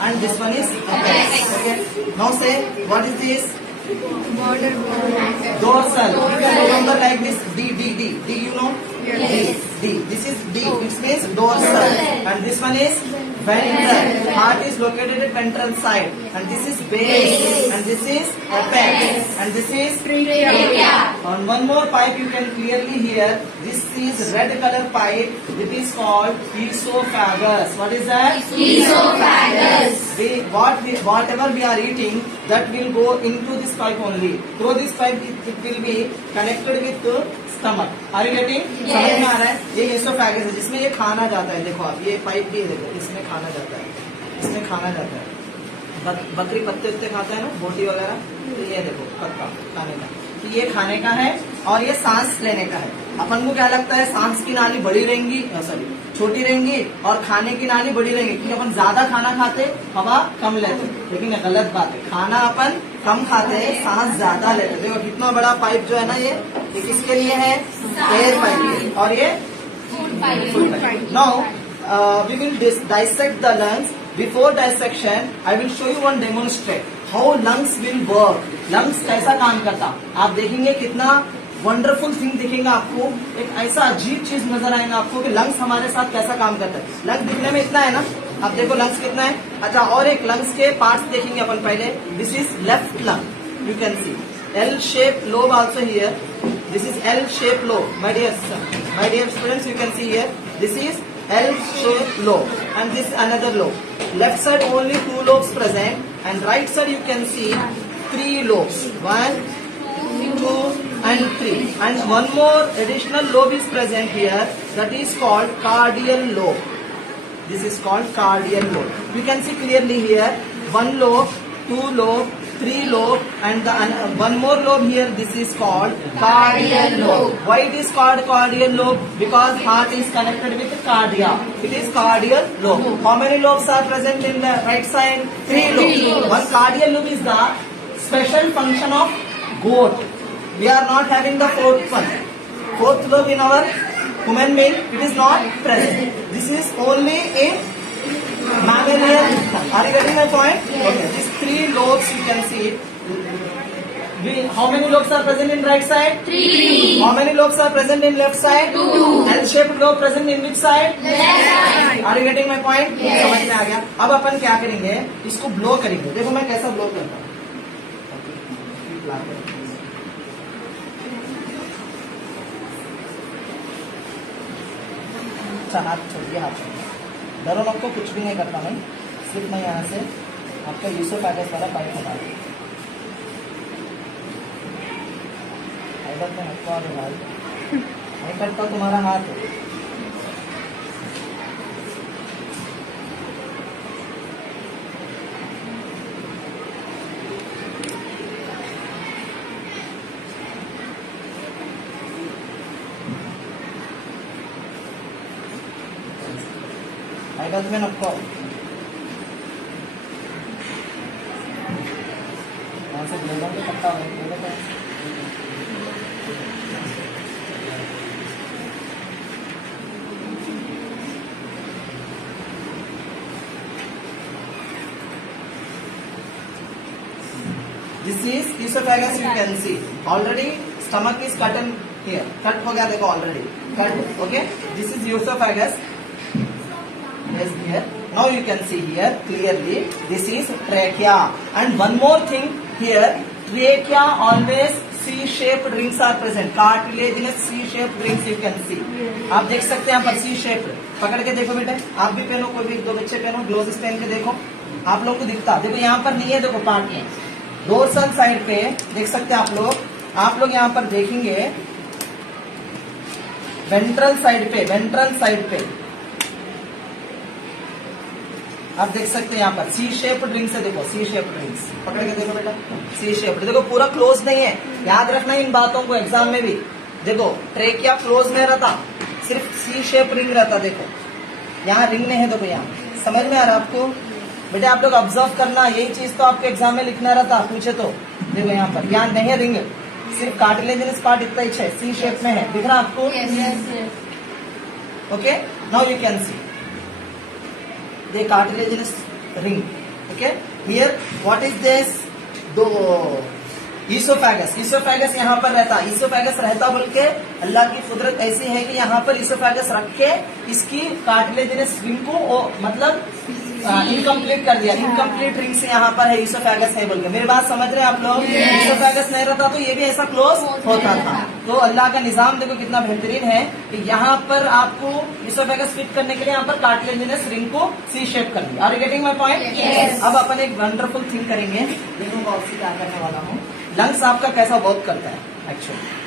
and this one is apex. Okay. Now say what is this? Border. Dorsal. You can remember like this. D. You know? Yes. D. This is D. It means dorsal. And this one is ventral. Heart is located at ventral side. And this is base. And this is apex. And this is Trachea. on one more pipe you can clearly hear. This is red color pipe. It is called esophagus. What is that? Esophagus. Whatever we are eating, that will go into this pipe only. Through this pipe, it will be connected with stomach. Are you getting? समझ में आ रहा है? ये esophagus है जिसमें ये खाना जाता है. देखो आप ये पाइप भी देखो, इसमें खाना जाता है. इसमें खाना जाता है. बकरी पत्ते उत्ते खाता है ना, बोटी वगैरह. तो ये देखो पत्ता खाने का. तो ये खाने का है और ये सांस लेने का है. अपन को क्या लगता है सांस की नाली बड़ी रहेंगी, सॉरी छोटी रहेंगी और खाने की नाली बड़ी रहेंगी क्योंकि अपन ज्यादा खाना खाते हवा कम लेते. लेकिन ये गलत बात है. खाना अपन कम खाते हैं, सांस ज्यादा लेते. देखो कितना बड़ा पाइप जो है ना, ये किसके लिए है? Air pipe. और ये food pipe. Now we will dissect the lungs. Before dissection, I will show you one demonstrate how lungs will work. Lungs कैसा काम करता आप देखेंगे. कितना वंडरफुल थिंग दिखेगा आपको. एक ऐसा अजीब चीज नजर आएगा आपको कि लंग्स हमारे साथ कैसा काम करता है. लंग्स दिखने में इतना है ना, आप देखो लंग्स कितना है. अच्छा, और एक लंग्स के पार्ट्स देखेंगे अपन पहले. This is left lung. You can see L shape lobe also here. This is L shape lobe. My dear students, you can see here. This is L shape lobe and this another lobe. Left side only 2 lobes present and right side you can see 3 lobes. 1, 2 and 3. And one more additional lobe is present here. That is called cardial lobe. This is called cardial lobe. You can see clearly here 1 lobe, 2 lobe, 3 lobe and one more lobe here. This is called cardial lobe. Why it is called cardial lobe? Because heart is connected with cardia. It is cardial lobe. How many lobes are present in the right side? 3 lobes. One cardial lobe is the special function of goat. We are not having the fourth one. Fourth lobe in our human being, it is not present. This is only in mammalian. Are you getting my point? Yes. Okay. These 3 lobes you can see. How many lobes are present in right side? 3. How many lobes are present in left side? 2. L-shaped lobe present in which side? Left side. Are you getting my point? Yes. समझ में आ गया. अब अपन क्या करेंगे, इसको blow करेंगे. देखो मैं कैसा ब्लो करता हूँ. अच्छा, हाथ छोड़िए, हाथ छोड़िए. डरो मत को, कुछ भी नहीं करता मैं. सिर्फ मैं यहाँ से आपका यूसोफेगस वाला पाइप हटा दूँ. में हटवा दो भाई, नहीं करता तुम्हारा हाथ. में नको यहाँ से ब्लेडर पे कट्टा हो गया. This is esophagus. You can see already stomach is cut in here. Cut हो गया देखो already. Cut. Okay. This is esophagus. Yes, here. Now you can see here clearly. This is trachea. And one more thing here. Trachea always C-shaped rings are present. Cartilaginous C-shaped rings you can see. आप देख सकते हैं यहाँ पर C-shaped. पकड़ के देखो बेटे. आप भी पहनो, कोई भी 2 बच्चे पहनो. ग्लोव्स पहन के देखो. आप लोग को दिखता. देखो यहाँ पर नहीं है. देखो पार्ट में. डोर्सल साइड पे देख सकते हैं आप लोग. आप लोग यहाँ पर देखेंगे वेंट्रल साइड पे आप देख सकते हैं यहाँ पर सी शेप्ड रिंग्स है. देखो सी शेप्ड रिंग्स. पकड़ के देखो बेटा. C shaped. देखो पूरा क्लोज नहीं है. याद रखना इन बातों को एग्जाम में भी. देखो ट्रेकिया क्लोज नहीं रहता, सिर्फ सी शेप रिंग रहता. देखो यहाँ रिंग नहीं है. देखो यहाँ समझ में आ रहा है आपको बेटा. आप लोग ऑब्जर्व करना. यही चीज तो आपके एग्जाम में लिखना रहता पूछे तो. देखो यहाँ पर यहाँ नहीं है रिंग, सिर्फ कार्टिलेजिनस पार्ट इतना ही है. सी शेप में है. दिख रहा आपको? Okay. Now you can see the cartilaginous ring. Okay, here what is this? दो ईसोफेगस, ईसोफेगस यहाँ पर रहता, ईसोफेगस रहता बोल के अल्लाह की कुदरत ऐसी है कि यहाँ पर ईसोफेगस रख के इसकी कार्टिलेजिनस रिंग को मतलब इनकम्प्लीट कर दिया, इनकम्प्लीट रिंग से यहाँ पर है ईसोफेगस है बोल के। मेरी बात समझ रहे हैं आप लोग? ईसोफेगस नहीं रहता तो ये भी ऐसा क्लोज होता था। तो अल्लाह का निजाम देखो कितना बेहतरीन है कि यहाँ पर आपको ईसोफेगस फिट करने के लिए यहाँ पर कार्टिलेजिनस रिंग को सी शेप कर दिया। Are you getting my point? अब अपन एक वंडरफुल थिंग करेंगे, देखो मैं आपसे क्या करने वाला हूँ। लंग्स आपका कैसा वर्क करता है actually.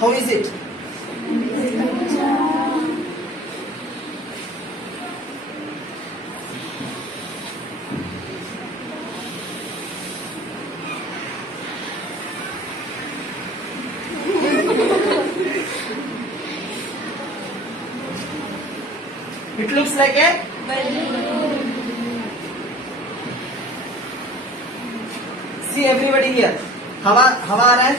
How is it? It looks like a see everybody here. हवा आ रहा है।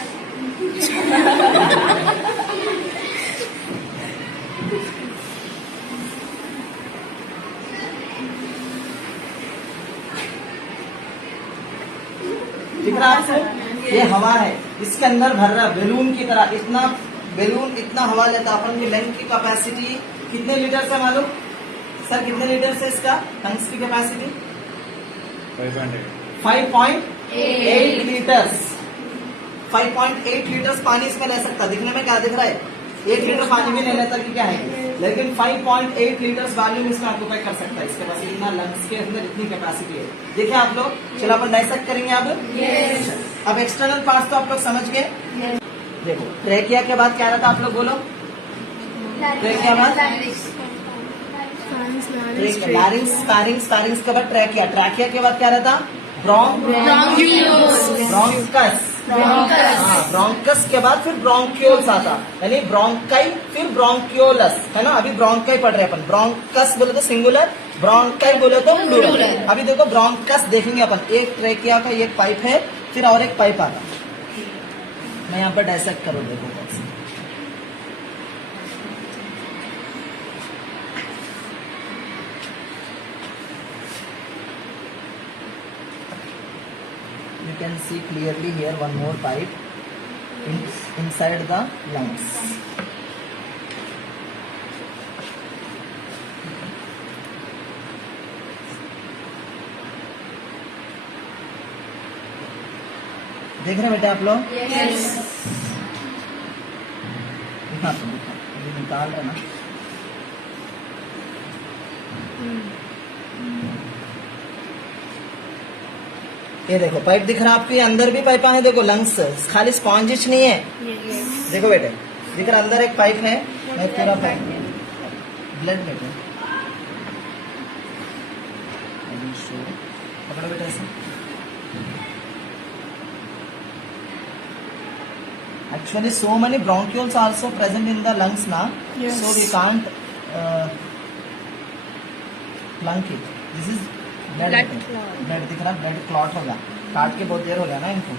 दिख रहा है आपको? ये हवा है, इसके अंदर भर रहा है बैलून की तरह। इतना बैलून इतना हवा लेता। अपन की लंग की कैपेसिटी कितने लीटर से मालूम सर? कितने लीटर से इसका लंग्स की कैपेसिटी? 5.8 लीटर्स। 5.8 लीटर्स पानी इसमें ले सकता। दिखने में क्या दिख रहा है? 1 लीटर पानी भी नहीं लेता कि क्या है, लेकिन 5.8 लीटर्स वॉल्यूम इसमें ऑक्यूपाई कर सकता है। इसके पास इतना लंग्स के अंदर इतनी कैपेसिटी है। देखिए आप लोग, चलो अपन डाइसेक्ट करेंगे अब। अब एक्सटर्नल पार्ट्स तो आप लोग समझ गए। देखो ट्रेकिया के बाद क्या रहता आप लोग बोलो? ट्रेकिया बाद लैरिंक्स के बाद ट्रेकिया। ट्रेकिया के बाद क्या रहता? ब्रोंकस। ब्रोंकस के बाद फिर ब्रोंक्यूल्स आता, यानी ब्रोंकाई फिर ब्रोंक्यूलस, है ना। अभी ब्रोंकाई पढ़ रहे हैं अपन। ब्रोंकस बोले तो सिंगुलर, ब्रोंकाई बोले तो प्लूरल। अभी देखो ब्रोंकस देखेंगे अपन। एक ट्रेकिया का एक पाइप है, फिर और एक पाइप आता। मैं यहाँ पर डाइसेक्ट करूँ, देखो you can see clearly here one more pipe inside the lungs. देख रहे हैं बेटा आप लोग? Yes. निकाल रहे ना। ये देखो पाइप दिख रहा है आपके अंदर भी पाइप है। देखो लंग्स खाली स्पॉन्जिश नहीं है। देखो बेटे दिख रहा अंदर एक पाइप है, मैं पूरा पाइप ब्लड बेटे पकड़ो बेटा ऐसे। Actually, so many bronchioles also present in the lungs now, Yes. so we can't plunk it. This is blood clot. blood दिख रहा, blood clot होगा। काट के बहुत देर हो गया ना इनको।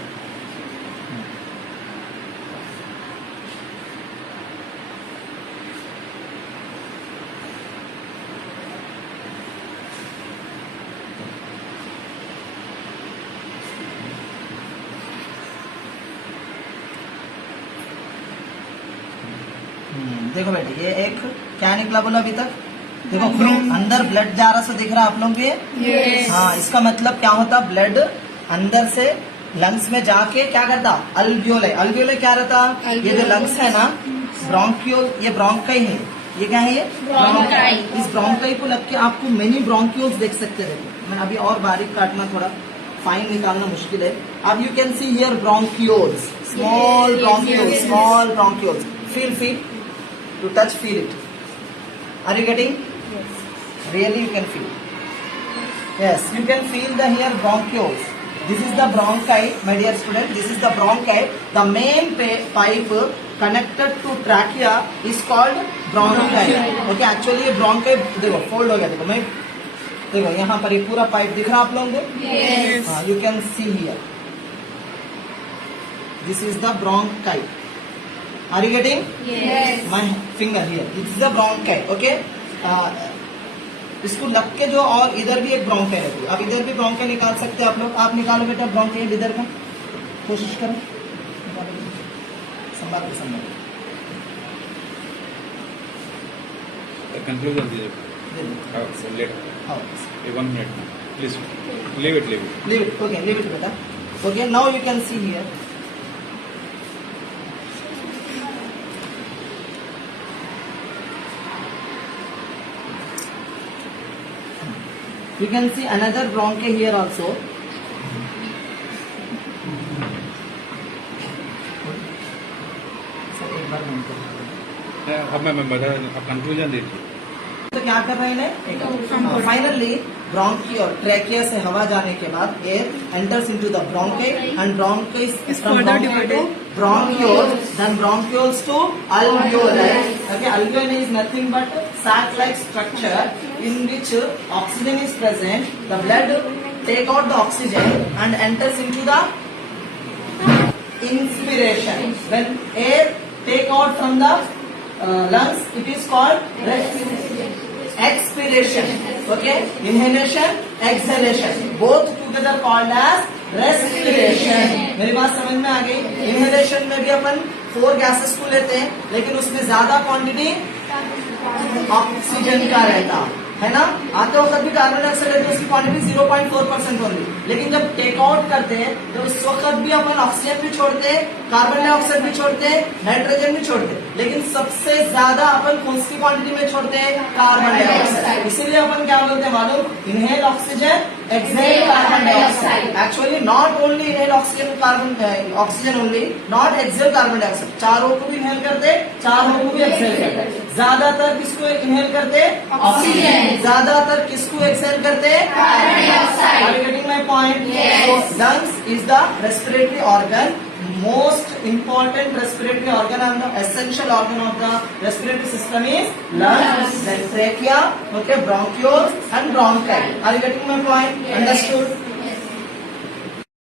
देखो बेटे ये एक क्या निकला बोला अभी तक? देखो अंदर ब्लड जा रहा सा दिख रहा है आप लोग को ये? Yes. हाँ, इसका मतलब क्या होता? ब्लड अंदर से लंग्स में जाके क्या करता? अल्वियोले। अल्वियोले क्या रहता? ये जो लंग्स है ना, ब्रोंक्यूल, ये ब्रोंकाई है। ये क्या है? ये ब्रोंकाई। इस ब्रोंकाई को लग के आपको मेनी ब्रोंक्यूल्स देख सकते हैं। मैं अभी और बारीक काटना, थोड़ा फाइन निकालना मुश्किल है। अब you can see here bronchioles, small Yes, bronchioles, yes. Small bronchioles. Feel to touch, feel it. Are you getting? Yes. Really you can feel. Yes, you can feel the here bronchioles. This is the bronchi, my dear student. This is the bronchi. The main pipe connected to trachea is called bronchi. Okay, actually ये bronchi देखो fold हो गया, देखो मैं देखो यहाँ पर ये पूरा पाइप दिख रहा आप लोगों को? Yes. हाँ, you can see here. This is the bronchi. Are you getting? Yes. My finger here. This is the bronchi. Okay. इसको लग के जो और इधर भी एक ब्रोंके रहती है. अब इधर भी ब्रोंके निकाल सकते हैं आप लोग. आप निकालो बेटा ब्रोंके इधर का, कोशिश करो. संभाल संभाल. Conclusion दीजिए. So later. हाँ. 1 minute. Please leave it. Leave it. Okay, leave it बेटा. Okay, now you can see here. You can see another bronchi here also. अब मैं बता अब कंक्लूजन दीजिए. तो क्या कर रहे हैं? फाइनली ब्रोंकियोल ट्रैकिया से हवा जाने के बाद air enters into the bronchi and bronchi is further divided bronchiole, then bronchioles to alveoli. Okay, alveoli is nothing but sac-like structure in which oxygen is present. The blood take out the oxygen and enters into the inspiration. When air take out from the lungs, it is called expiration. Okay, inhalation, exhalation, both together called as respiration. मेरी बात समझ में आ गई? Inhalation में भी अपन 4 gases को लेते हैं, लेकिन उसमें ज्यादा क्वांटिटी ऑक्सीजन का रहता है ना. आते वक्त भी कार्बन डाइऑक्साइड लेते हैं, उसकी क्वांटिटी 0.4% होगी. लेकिन जब टेक आउट करते हैं तो उस वक्त भी अपन ऑक्सीजन भी छोड़ते हैं, कार्बन डाइऑक्साइड भी छोड़ते हैं, नाइट्रोजन भी छोड़ते हैं. लेकिन सबसे ज्यादा अपन कौन सी क्वांटिटी में छोड़ते हैं? Carbon dioxide. इसीलिए अपन क्या बोलते हैं मालूम? Inhale oxygen, exhale carbon dioxide. Actually not only inhale oxygen only, not exhale carbon dioxide. चारों को भी inhale करते, चारों को भी exhale करते. ज्यादातर किसको inhale करते? ऑक्सीजन. ज्यादातर किसको exhale करते? Carbon dioxide. Are you getting my point? Yes. So lungs is the respiratory organ. Most important respiratory organ and the essential organ of the respiratory system is lungs, then trachea, okay, bronchioles and bronchi. Are you getting my point? Understood?